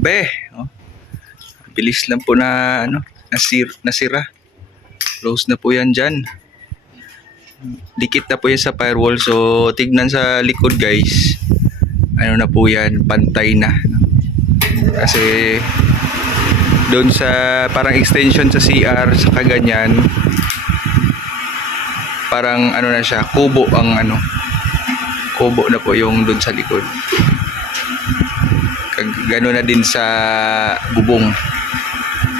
Be, oh, bilis lang po na ano, nasira. Close na po yan dyan. Dikit na po yan sa firewall. So, tignan sa likod guys. Ano na po yan, pantay na. Kasi doon sa parang extension sa CR sa kaganyan, parang ano na siya, kubo ang ano. Kubo na po yung doon sa likod. Gano'n na din sa bubong.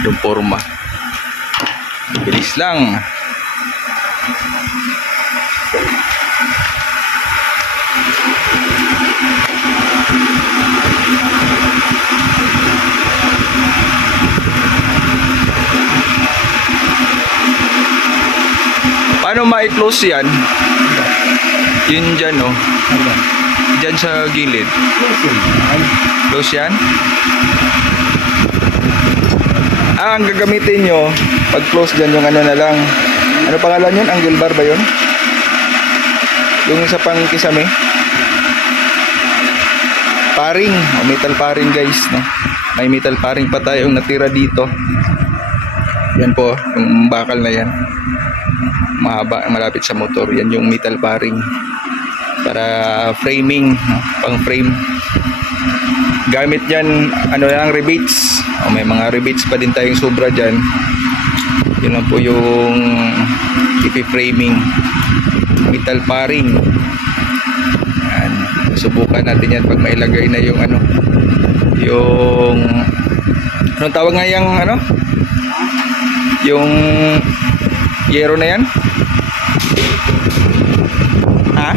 Yung forma. Bilis lang. Paano ma-close yan? Yun dyan, oh. Dyan sa gilid. Close yan? Ang gagamitin nyo, pag close dyan, yung ano na lang. Ano pangalan yun? Angle bar ba yun? Yung isa pang kisame? Paring. O, metal paring guys. No? May metal paring pa tayong natira dito. Yan po, yung bakal na yan. Mahaba, malapit sa motor. Yan yung metal paring. Para framing, no? Pang frame. Gamit yan, ano lang, rebates. O, may mga rebates pa din tayong sobra dyan. Yun lang po yung ipi-framing. Metal paring. Yan. Subukan natin yan pag mailagay na yung ano, yung anong tawag nga yung ano, yung yero na yan, ha?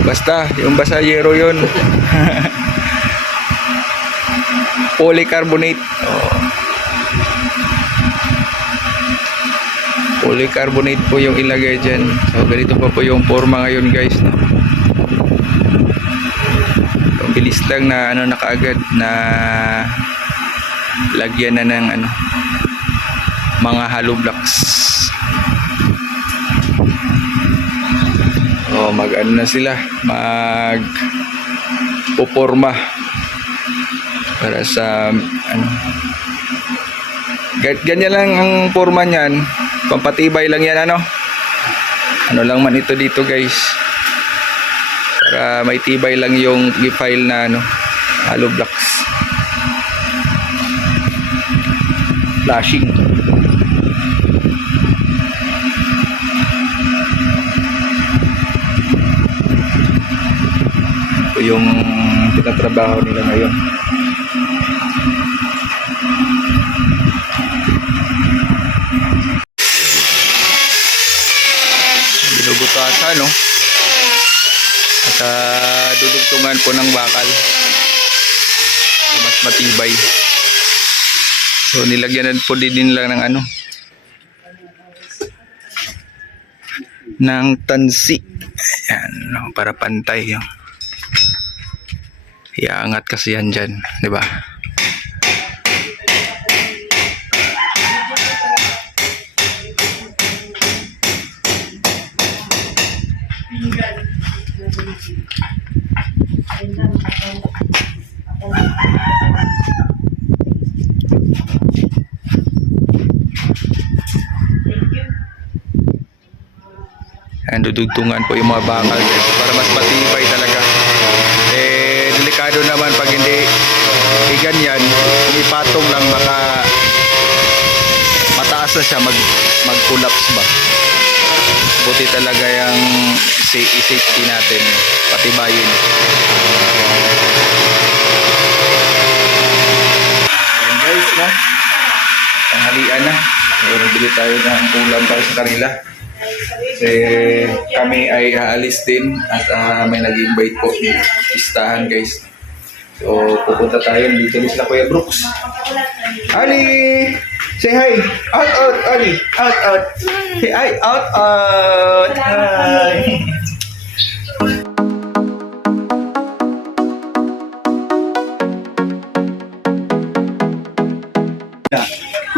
Basta yung basa yero yun. Polycarbonate. Oh. Polycarbonate po yung ilagay dyan. So ganito po yung forma ngayon guys, no? So, bilis lang na ano na kaagad na lagyan na ng ano, mga hollow blocks. O mag ano na sila, mag puporma para sa ano, ganyan lang ang forma niyan. Pampatibay lang yan, ano lang man ito dito guys, para may tibay lang yung file na ano, hollow blocks. Flashing. Ito yung tinatrabaho nila ngayon. Binubutasan, no? At dudugtungan po ng bakal. Mas matibay. So nilagyan po din lang ng ano, ng tansi. Ayan, no? Para pantay yung iangat kasi yan dyan, di ba? Ayan, dudugtungan po yung mga bakal para mas matibay talaga. Eh, delikado naman pag hindi ganyan, kung ipatong lang baka mataas na siya, mag-collapse ba. Buti talaga yung safety natin, patibayin. Ayan guys, no? Tanghalian na. Bili tayo ng ulam para sa kanila. Kasi kami ay aalis din at may nag-invite po pistahan guys. So pupunta tayo dito sila Kuya Brooks. Ali! Say hi! Out! Ali! Out! Say hi! Out! Hi!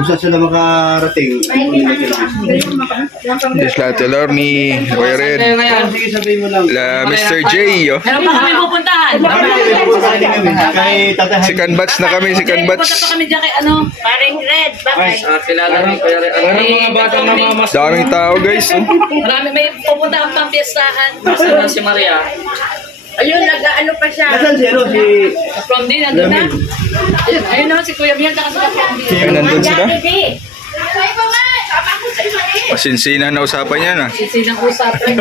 kung saan sila makarating. Legislator ni Kuya Red. Sige, sabihin mo lang. La Mr. J. Oh. Meron pa kami pupuntahan. Kay Tatay Si Kanbats na kami, si Punta Kanbats. pa kami dyan kay ano. Paring Red. Bakit? Kilala ni Kuya Red. Parang mga bata na mga Daming tao guys. Oh. Marami may pupuntahan pang piyestahan. Nasaan si Maria? Ayun, nag-ano pa siya. Nasaan si ano? Si... From din, nandun na. Ayun na, si Kuya Mian, saka si From din. Ay, nandun sila. Masinsinan na usapan yan ah. Sinang usapan.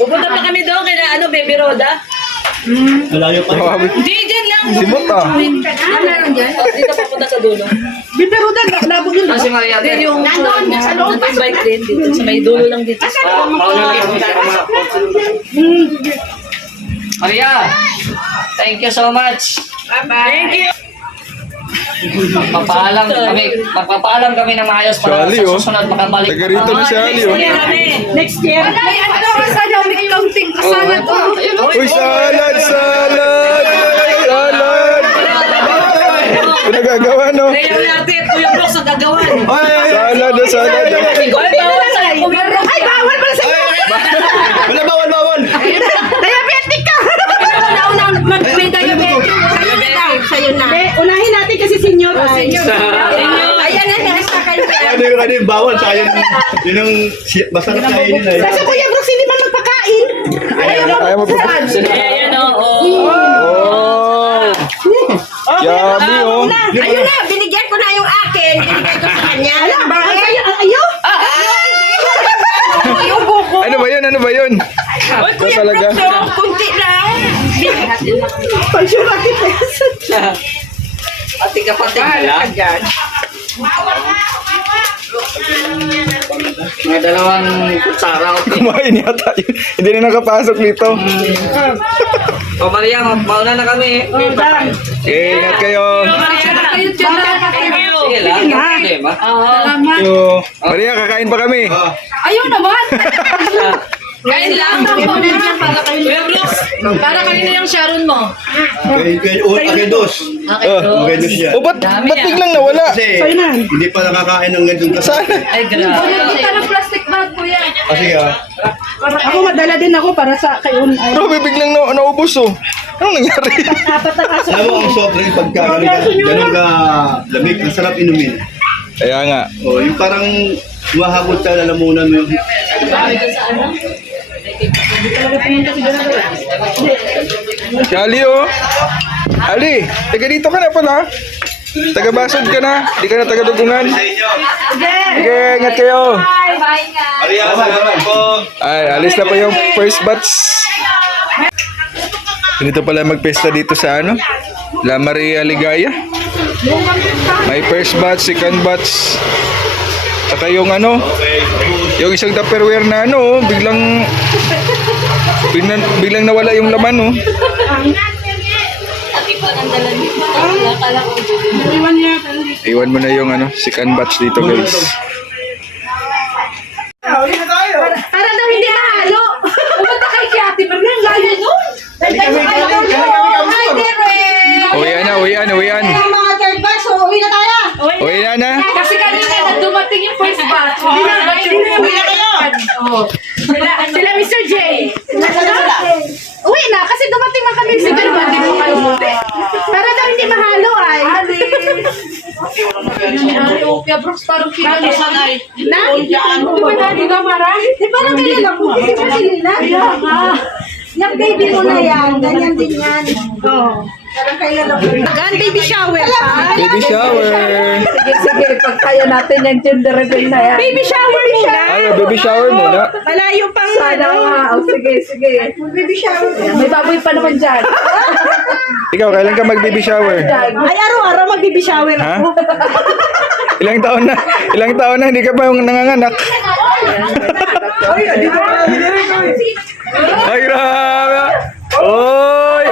Pupunta pa kami doon kay ano, Baby Roda. Malayo pa. Grabe. Hindi, dyan lang. Simot ah. Meron dyan? Dito papunta sa dulo. Baby Roda, labog yun. Si Maria. Hindi, yung sa loob. Bike din dito. Sa may dulo lang dito. Mauna lang si Maria, thank you so much. Thank you. Magpapaalam kami ng maayos para Sally, sa oh. susunod makabalik. Taga rito na si Ali oh. Next year. Ay, ano, sana may counting kasana to. Uy, salad, salad! Salad! Pinagagawa no? Kaya natin, Kuya Brooks ang gagawan. Salad na salad. Ay, bawal sa Kuya Brooks. Ay, bawal pala sa iyo. Wala, bawal, bawal! Diabetic ka. Una, may diabetic. Sa'yo na daw, sa'yo na. Unahin natin kasi senior. Senior. Ayan na, nasa kayo. Ano yung bawal sa yun? Yun ang masarap sa yun nila. Kasi Kuya Brooks, hindi man magpakain. Ayaw mo pa. Ayan o. Oh! Yummy oh. Ayun na, binigyan ko na yung akin. Binigyan ko sa kanya. Ayaw? Yung buko. Ano ba yun? Ano ba yun? Uy, Ito Kuya talaga. Brooks, kunti lang. Pag-surati pesos. Pati ka pati. Mga dalawang kutsara. Kumain yata yun. Hindi na nakapasok dito. O Maria, mauna na kami. Okay, ingat kayo. Thank you. Sige lang. Hindi ba? Maria, kakain pa kami. Ayaw naman. Kain lang. Kuya Brooks, para kanina yung Sharon mo. Kay dos. Oh. Kay dos siya. Oh, ba't biglang nawala? Kasi hindi pa nakakain ng ganun kasi. Sana. Ay, grabe. ng plastic bag, kuya. Kasi Ako madala din ako para sa kayun. Grabe, biglang naubos oh. Anong nangyari? Apat na kaso. alam mo ang soft drink pagka ganun ka lamig, ang sarap inumin. Kaya nga. O, yung parang mahabot ka lalamunan mo yung... Si Ali oh. Ali, taga dito ka na pala. Taga Basod ka na. Di ka na taga Dugungan. Sige, ingat kayo. Maria, salamat po. Ay, alis na po yung first batch. Ganito pala magpesta dito sa ano? La Maria Ligaya. May first batch, second batch. Saka yung ano, yung isang Tupperware na ano, biglang nawala yung laman oh. Iwan mo na yung ano, second batch dito guys. Para daw hindi mahalo. Pumunta kay Ate Marlene, layo nun. Hi, Derek. Uwian. Mga third batch, so uwi na tayo. Uwi na. Kasi kanina dumating yung first batch. Uwi na kayo. Sila Mr. J. Uwi na, kasi dumating man kami sa ganun. Para daw hindi mahalo ay. Kuya Brooks, parang kilala na. Di ba Mara? Di parang kilala ko. Di ba kilala? Yung baby mo na yan, ganyan din yan. Oo. Parang kilala ko. Gan baby shower pa. Baby shower. Sige, pag kaya natin yung gender reveal na yan. Baby shower muna. Ay, baby shower muna. Malayo pang ano. Sige. Baby shower. May baboy pa naman dyan. Ikaw, kailan ka mag-baby shower? Ay, araw-araw mag-baby shower Ha? ako. Ilang taon na hindi ka pa yung nanganganak. Ay, grabe. Oy!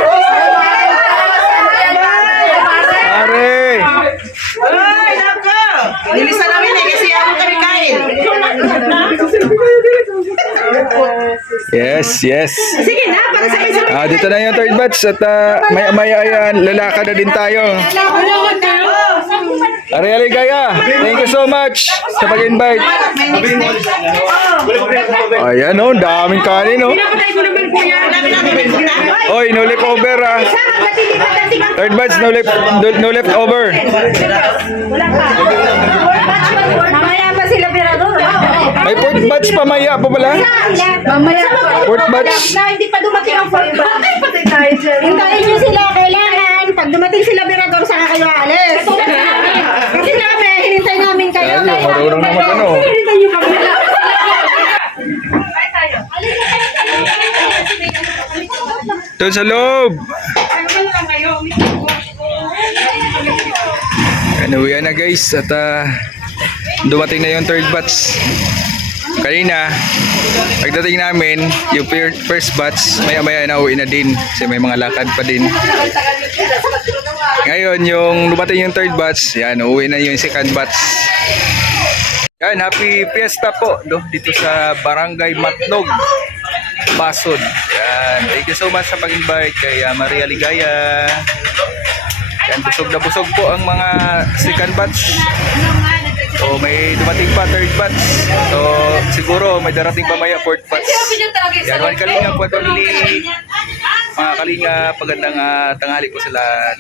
Pare! Ay, nako! Nilisan namin kasi ako kami kain. Yes, yes. Sige na, para sabay-sabay. Dito na yung third batch at maya-maya ayan, lalakad na din tayo. Ariali Gaya, thank you so much sa pag-invite. Ayan oh, daming kanin oh. Pinapatay ko naman po yan. Oy, no leftover ah. Third batch, no leftover. Mamaya pa sila Pirador. May fourth batch pa maya pa pala. Mamaya pa. Fourth batch. Na hindi pa dumating ang fourth batch. Patay tayo dyan. Hintayin nyo sila. Kailangan. Pag dumating sila Pirador, saka kayo alis. Kasi namin, hinintay namin kayo. Ay, marunong naman ano. Hinintay nyo kami. Doon sa loob. Uwian na guys at dumating na yung third batch. Kanina, pagdating namin, yung first batch, maya-maya na uwi na din kasi may mga lakad pa din. Ngayon, yung dumating yung third batch, yan, uwi na yung second batch. Yan, happy fiesta po dito sa Barangay Matnog, Basod. Yan, thank you so much sa pag-invite kay Maria Ligaya. Yan, busog na busog po ang mga second batch. So may dumating pa third batch. So siguro may darating pa maya fourth batch. Yan, mga kalinga po at pamili. Mga kalinga, pagandang tanghali po sa lahat.